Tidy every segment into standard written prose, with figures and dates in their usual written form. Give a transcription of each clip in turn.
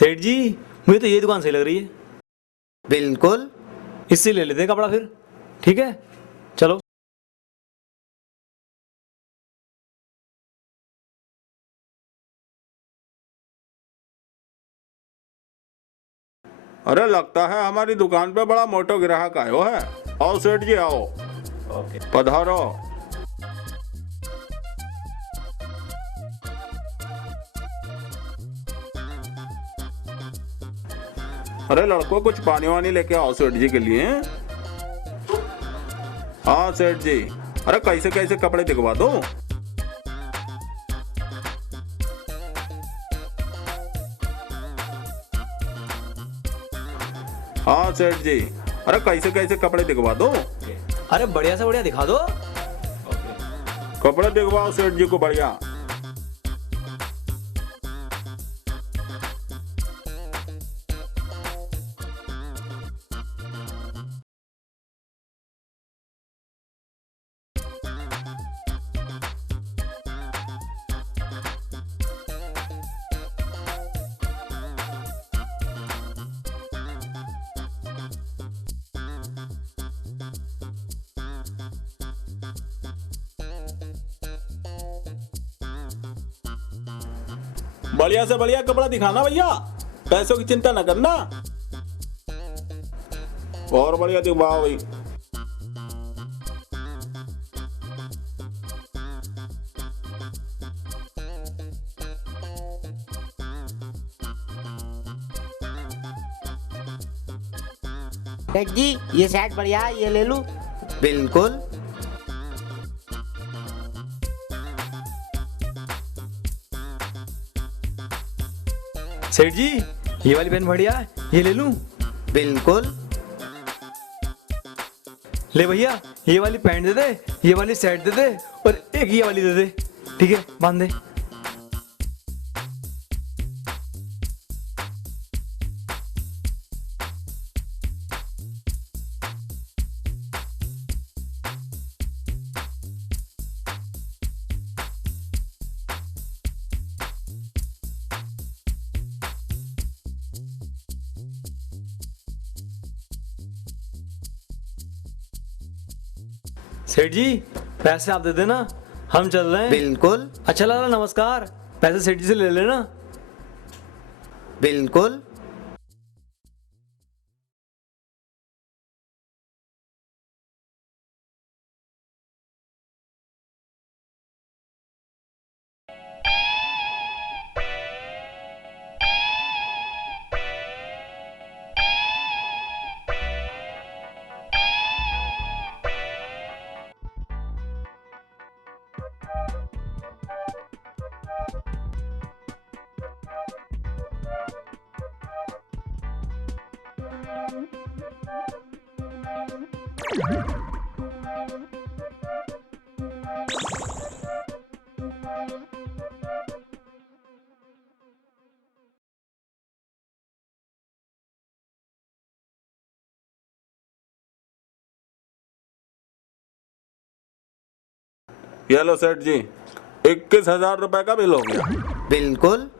सेठ जी मुझे तो ये दुकान सही लग रही है, बिल्कुल। इससे ले लेते हैं कपड़ा फिर। ठीक है चलो। अरे लगता है हमारी दुकान पे बड़ा मोटो ग्राहक आयो है। आओ सेठ जी आओ, पधारो। अरे लड़को कुछ पानी वानी लेके आओ सेठ जी के लिए। हाँ सेठ जी, अरे कैसे कैसे कपड़े दिखवा दो। हाँ सेठ जी, अरे कैसे कैसे कपड़े दिखवा दो। अरे बढ़िया से बढ़िया दिखा दो। कपड़े दिखवाओ सेठ जी को बढ़िया। बढ़िया से बढ़िया कपड़ा दिखाना भैया, पैसों की चिंता न करना। और बढ़िया दिखवाओ भाई। सेठ जी ये शर्ट बढ़िया है, ये ले लूं? बिल्कुल। सेठ जी ये वाली पेन बढ़िया है, ये ले लूं? बिल्कुल। ले भैया ये वाली पैंट दे दे, ये वाली शर्ट दे दे और एक ये वाली दे दे। ठीक है बांध दे। सेठ जी पैसे आप दे देना, हम चल रहे हैं। बिल्कुल। अच्छा लाला नमस्कार, पैसे सेठ जी से ले लेना। बिल्कुल। ये लो सेठ जी, 21,000 रुपए का बिल हो गया। बिल्कुल।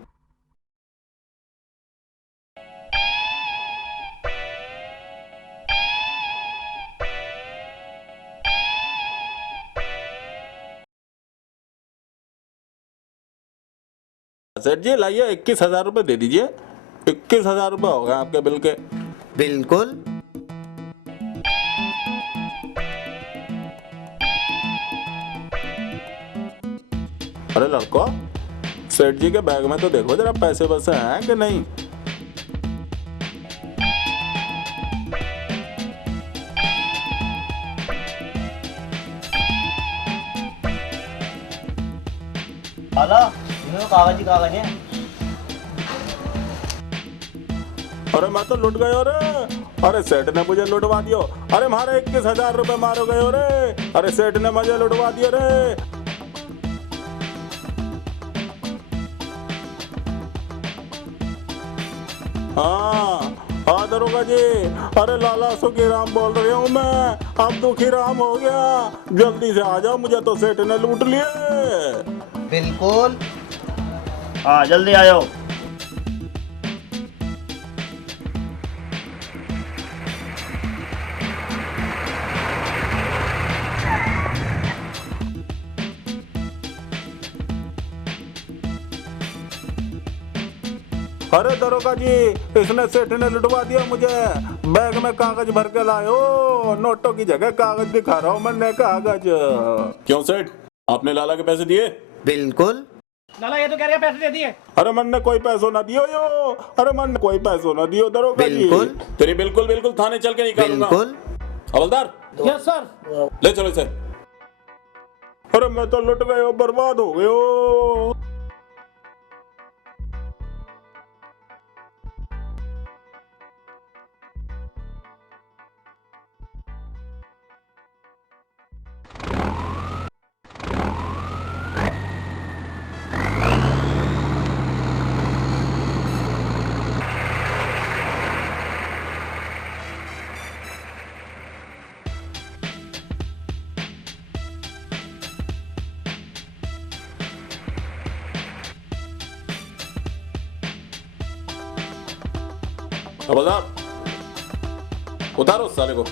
सेठ जी लाइए 21,000 रुपए दे दीजिए। 21,000 रुपए हो गए आपके बिल के। बिल्कुल। अरे लड़को, सेठ जी के बैग में तो देखो जरा पैसे वैसे हैं कि नहीं। लाला इन्होंने कागज ही कागज है। अरे मैं तो लुट गयो रे। अरे सेठ ने मुझे लुटवा दियो। अरे मारे 21,000 रुपए मारो गयो रे। अरे सेठ ने मुझे लुटवा दियो रे। हाँ दरोगा जी, अरे लाला सुखी राम बोल रही हूँ मैं। अब दुखी राम हो गया, जल्दी से आ जाओ, मुझे तो सेठ ने लूट लिए। बिल्कुल। हाँ जल्दी आयो। अरे दरोगा जी, इसने सेठ ने लुटवा दिया मुझे। बैग में कागज भर के लाए हो, नोटों की जगह कागज दिखा रहा हूँ मैंने, कागज। क्यों सेठ, आपने लाला के पैसे दिए? बिल्कुल। लाला ये तो कह रहे हैं पैसे दे दिए। अरे मन ने कोई पैसों ना दियो यो, अरे मन ने कोई पैसों ना दियो दरोगा जी। बिल्कुल। तेरी बिल्कुल बिल्कुल थाने चल के निकालूंगा। बिल्कुल। हवलदार, यस सर। ले चलो इसे। अरे मैं तो लुट गयो, बर्बाद हो गयो। हवलदार, उतारो उस साले को।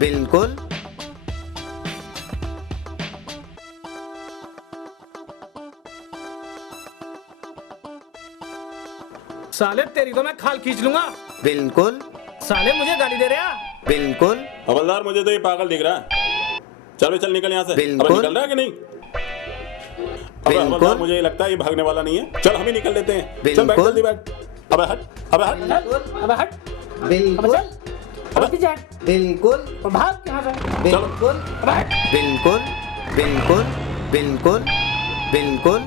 बिल्कुल। साले तेरी तो मैं खाल खींच लूंगा। बिल्कुल। साले मुझे गाली दे रहा। बिल्कुल। हवलदार, मुझे तो ये पागल दिख रहा है। चलो चल निकल यहाँ से। बिल्कुल। अबे निकल रहा है कि नहीं? अबे बिल्कुल। हवलदार, मुझे ये लगता है ये भागने वाला नहीं है। चल हम ही निकल लेते हैं। चल बैठ, बिल्कुल। जल्दी बैठ। अबे हट, अबे हट। अब हट। बिल्कुल। अब जा। बिल्कुल। भाग यहाँ से। बिल्कुल। अब हट। बिल्कुल। बिल्कुल। बिल्कुल। बिल्कुल।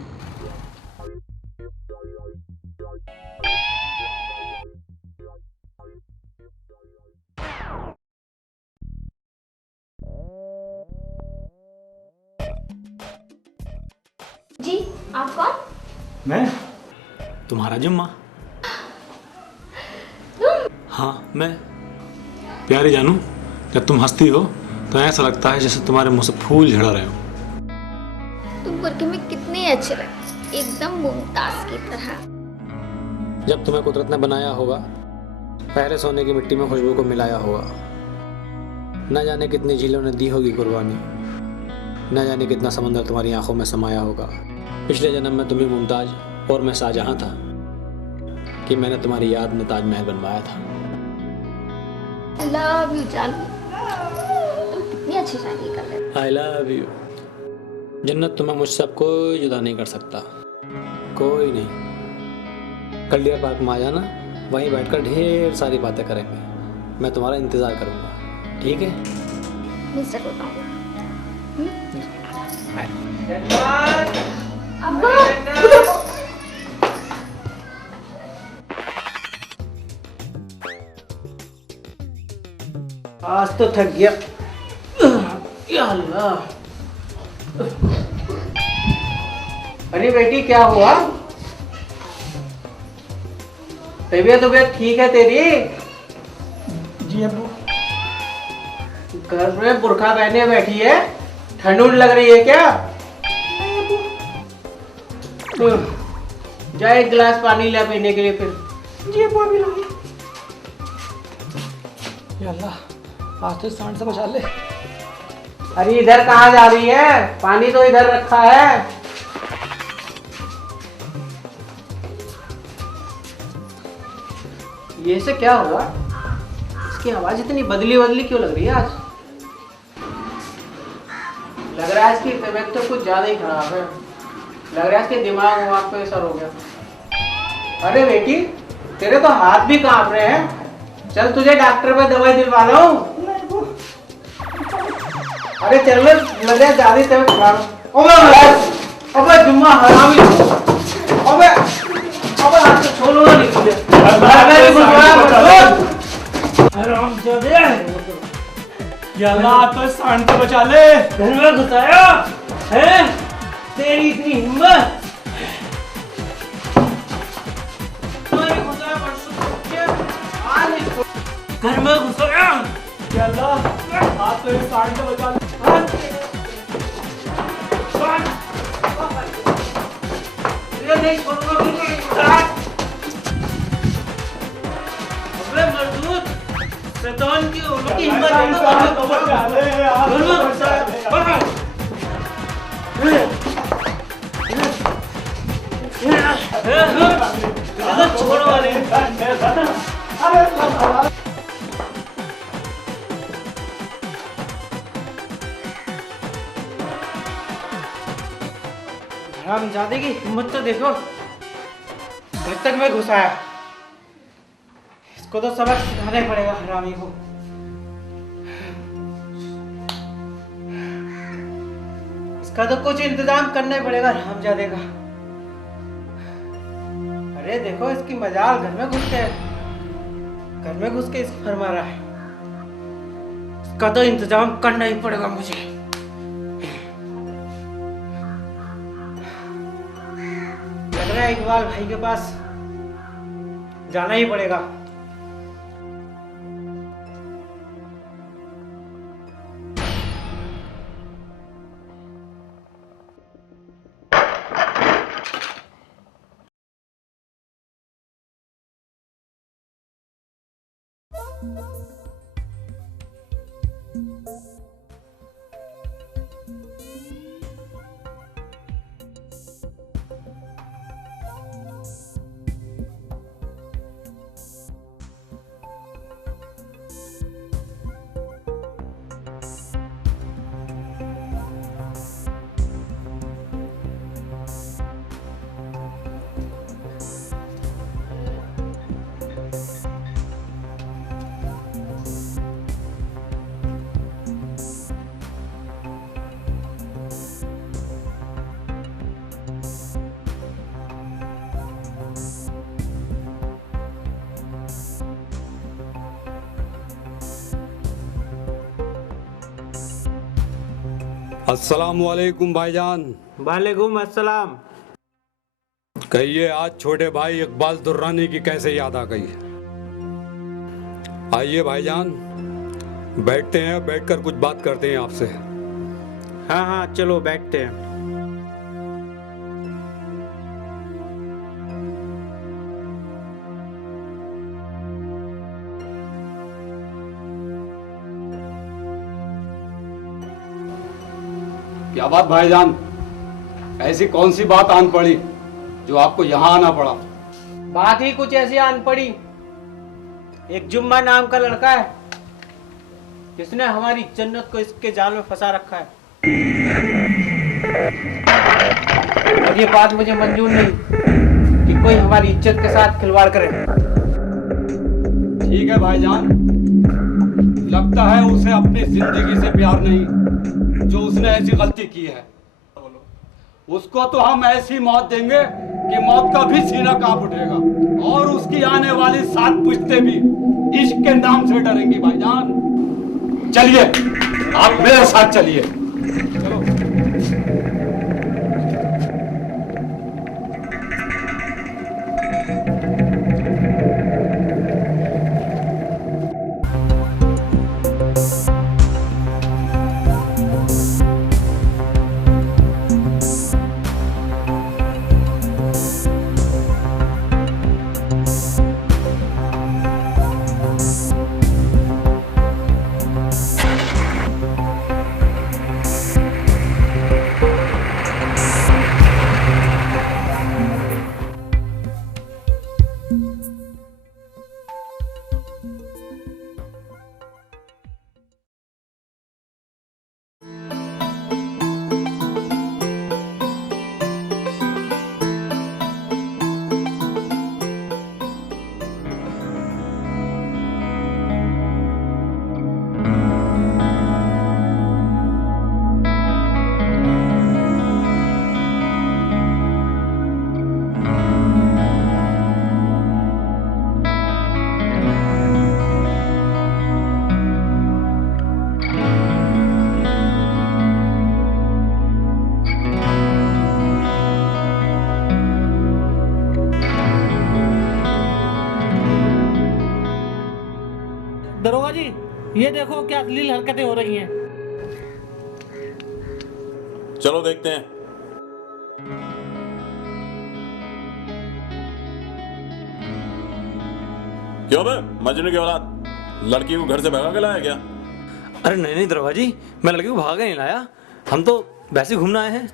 जी, आप कौन? मैं तुम्हारा जुम्मा। हाँ मैं। प्यारी जानू, जब तुम हंसती हो तो ऐसा लगता है जैसे तुम्हारे मुंह से फूल झड़ रहे हो। तुम बुरके में कितने अच्छे लगते, एकदम मुमताज की तरह। जब तुम्हें कुदरत ने बनाया होगा, पहले सोने की मिट्टी में खुशबू को मिलाया होगा। न जाने कितनी झीलों ने दी होगी कुर्बानी, न जाने कितना समंदर तुम्हारी आंखों में समाया होगा। पिछले जन्म में तुम्हें मुमताज और मैं शाहजहां था कि मैंने तुम्हारी याद में ताजमहल बनवाया था। लव यू जानू, तुम कितनी अच्छी शादी कर रहे हो। I love you. जन्नत तुम्हें मुझसे अब कोई जुदा नहीं कर सकता, कोई नहीं। कल डियर पार्क में आ जाना, वहीं बैठकर ढेर सारी बातें करेंगे। मैं तुम्हारा इंतज़ार करूँगा, ठीक है? मैं जरूर आऊंगा। आज तो थक गया। या अल्लाह। अरे बेटी क्या हुआ? तबीयत ठीक है तेरी? जी अब्बू। घर में बुरखा पहने बैठी है, ठंड लग रही है क्या? जा एक गिलास पानी ला पीने के लिए फिर। जी अब्बू अभी लाऊंगी। या अल्लाह, आज तो सांड से बचा ले। अरे इधर कहाँ जा रही है? पानी तो इधर रखा है। ये से क्या होगा? इसकी आवाज इतनी बदली बदली क्यों लग रही है आज? लग रहा है इसकी तबीयत तो कुछ ज्यादा ही खराब है। लग रहा है इसके दिमाग पे असर हो गया। अरे बेटी, तेरे तो हाथ भी कांप रहे हैं। चल तुझे डॉक्टर पे दवाई दिलवा लाऊं। अरे चल ले, लगे ज्यादा तबीयत खराब। अबे जुम्मा हरामी। अबे हाथ से छोड़ो ना निकले। हराम जादे। या अल्लाह, तो सांड से बचा ले। घर में घुसाया है? तेरी इतनी हिम्मत? घर में घुसाया? या अल्लाह, आज तो इस सांड से बचा ले। ये नहीं छोड़ूंगा। अबे मजदूर, शैतान की औलाद की हिम्मत है तो घर में घुसाया। छोड़ो हराम जादे की हिम्मत तो देखो, घर तक में घुसा है। इसको तो सबक सिखाना ही पड़ेगा हरामी को। इसका तो कुछ इंतजाम करना ही पड़ेगा हरामजादे का। अरे देखो इसकी मजाल, घर में घुस के इसको फरमा रहा है। इसका तो इंतजाम करना ही पड़ेगा मुझे। लग रहा है इकबाल भाई के पास जाना ही पड़ेगा। अस्सलामुअलैकुम भाईजान। वालेकुम अस्सलाम। कहिए आज छोटे भाई इकबाल दुर्रानी की कैसे याद आ गई? आइए भाईजान, बैठते हैं, बैठकर कुछ बात करते हैं आपसे। हाँ हाँ चलो बैठते हैं। क्या बात भाईजान, ऐसी कौन सी बात आन पड़ी जो आपको यहाँ आना पड़ा? बात ही कुछ ऐसी आन पड़ी। एक जुम्मा नाम का लड़का है जिसने हमारी जन्नत को इसके जाल में फंसा रखा है। और ये बात मुझे मंजूर नहीं कि कोई हमारी इज्जत के साथ खिलवाड़ करे। ठीक है भाईजान, लगता है उसे अपनी जिंदगी से प्यार नहीं जो उसने ऐसी गलती की है। उसको तो हम ऐसी मौत देंगे कि मौत का भी सीना कांप उठेगा और उसकी आने वाली 7 पुश्तें भी इश्क के नाम से डरेंगी। भाईजान चलिए, आप मेरे साथ चलिए। चलो। दरोगा जी, ये देखो क्या अश्लील हरकतें हो रही हैं। चलो देखते हैं। क्यों बे मजनू की औलाद, लड़की को घर से भगा के लाया क्या? अरे नहीं नहीं दरोगा जी, मैं लड़की को भागा नहीं लाया, हम तो वैसे ही घूमने आए हैं।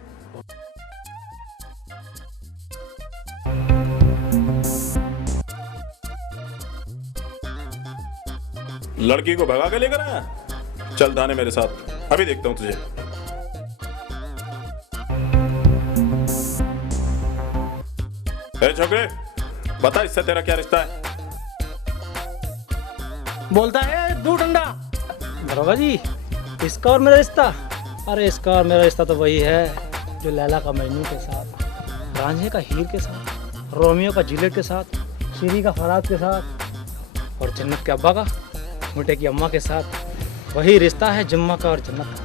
लड़की को भगा के लेकर आया? चल थाने मेरे साथ, अभी देखता हूँ तुझे। ए छोकरे, बता इससे तेरा क्या रिश्ता है? बोलता है दूध ठंडा। दरोगा जी, इसका और मेरा रिश्ता? अरे इसका और मेरा रिश्ता तो वही है जो लैला का मजनू के साथ, रांझे का हीर के साथ, रोमियो का जूलियट के साथ, शीरी का फराज के साथ और जन्नत के अब्बा का मुटे की अम्मा के साथ। वही रिश्ता है जुम्मा का और जन्नत का।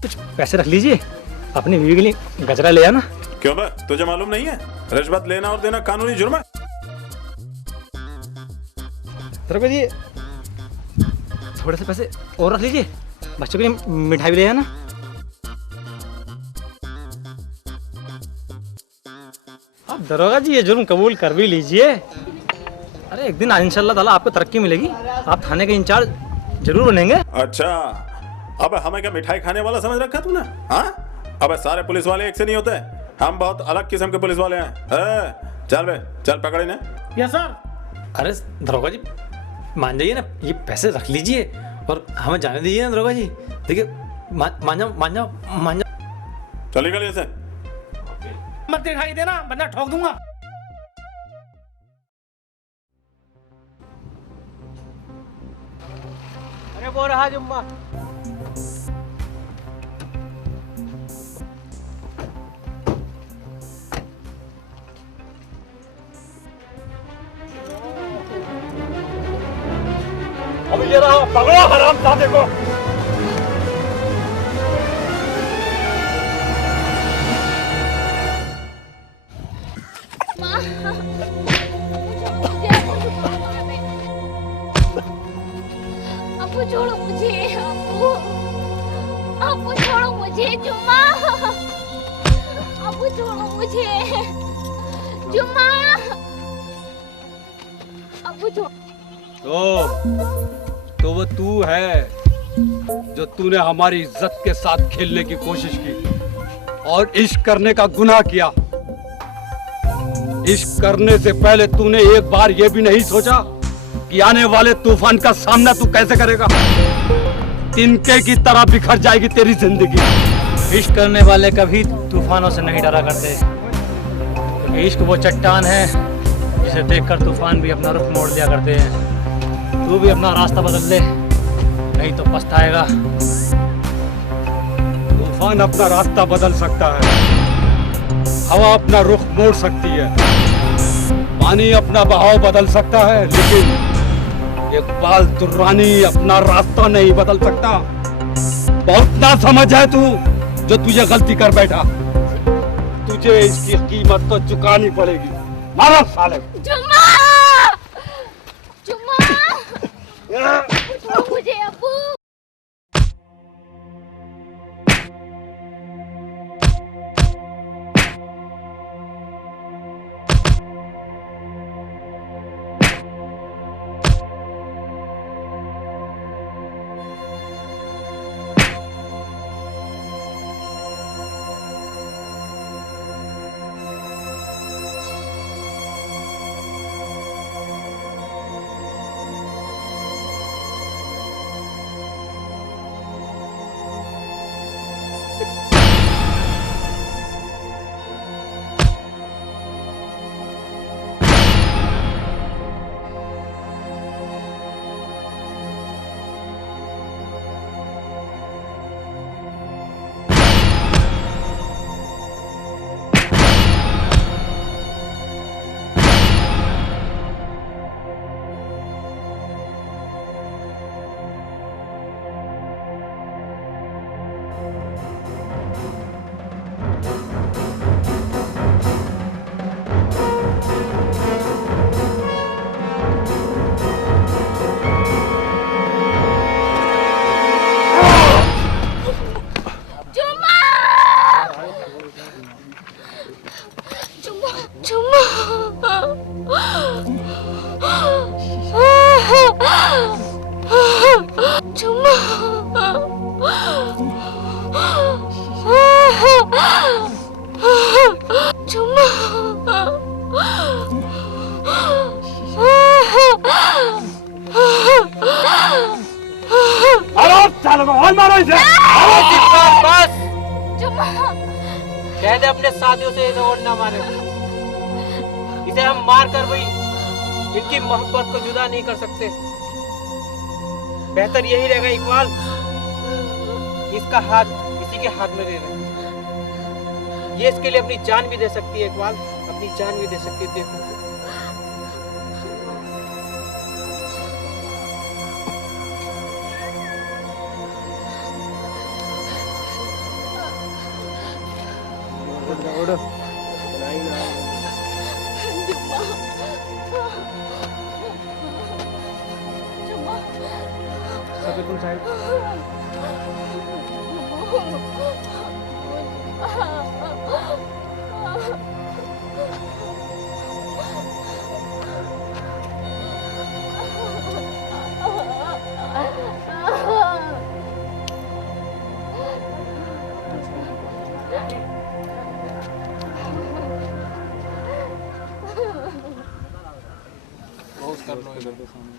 कुछ पैसे रख लीजिए, अपनी बीवी के लिए गजरा ले आना। क्यों बे, तुझे मालूम नहीं है रिश्वत लेना और देना कानूनी जुर्म है? दरोगा जी, थोड़े से पैसे और रख लीजिए, बच्चों के लिए मिठाई भी ले आना। आप दरोगा जी ये जुर्म कबूल कर भी लीजिए। अरे एक दिन इंशाल्लाह ताला आपको तरक्की मिलेगी, आप थाने के इंचार्ज जरूर बनेंगे। अच्छा, अब हमें क्या मिठाई खाने वाला समझ रखा तूने? हाँ, अब सारे पुलिस वाले एक से नहीं होते, हम बहुत अलग किस्म के पुलिस वाले हैं। चल बे, चल पकड़े ना। Yes sir. अरे दरोगा जी मान जाइए ना, ये पैसे रख लीजिए और हमें जाने दीजिए ना दरोगा जी। देखिए मान जाओ। चल निकल यहाँ से। मत दिखाई देना वरना ठोक दूंगा। अरे वो रहा जुम्मा। अब ये रहा, पकड़ो हरामजादे को। अबू छोड़ो मुझे, अबू छोड़ो मुझे जुम्मा, अबू छोड़ो मुझे जुम्मा, अबू छोड़ो। तो वो तू है जो तूने हमारी इज्जत के साथ खेलने की कोशिश की और इश्क करने का गुनाह किया। इश्क करने से पहले तूने एक बार ये भी नहीं सोचा कि आने वाले तूफान का सामना तू कैसे करेगा। तिनके की तरह बिखर जाएगी तेरी जिंदगी। इश्क करने वाले कभी तूफानों से नहीं डरा करते, क्योंकि इश्क वो चट्टान है जिसे देखकर तूफान भी अपना रुख मोड़ लिया करते हैं। तू भी अपना रास्ता बदल ले, नहीं तो पछताएगा। तूफान अपना रास्ता बदल सकता है, हवा अपना रुख मोड़ सकती है, पानी अपना बहाव बदल सकता है, लेकिन इकबाल दुर्रानी अपना रास्ता नहीं बदल सकता। बहुत ना समझ है तू जो तुझे गलती कर बैठा। तुझे इसकी कीमत तो चुकानी पड़ेगी। मारो साले को। जुम्मा, जुम्मा, छोड़ो मुझे अबू। कह दे अपने साथियों से इसे और ना मारे। इसे हम मार कर भी इनकी मोहब्बत को जुदा नहीं कर सकते। बेहतर यही रहेगा इकबाल, इसका हाथ इसी के हाथ में दे दें। ये इसके लिए अपनी जान भी दे सकती है इकबाल, अपनी जान भी दे सकती है। देखो कर लो इधर के सामने।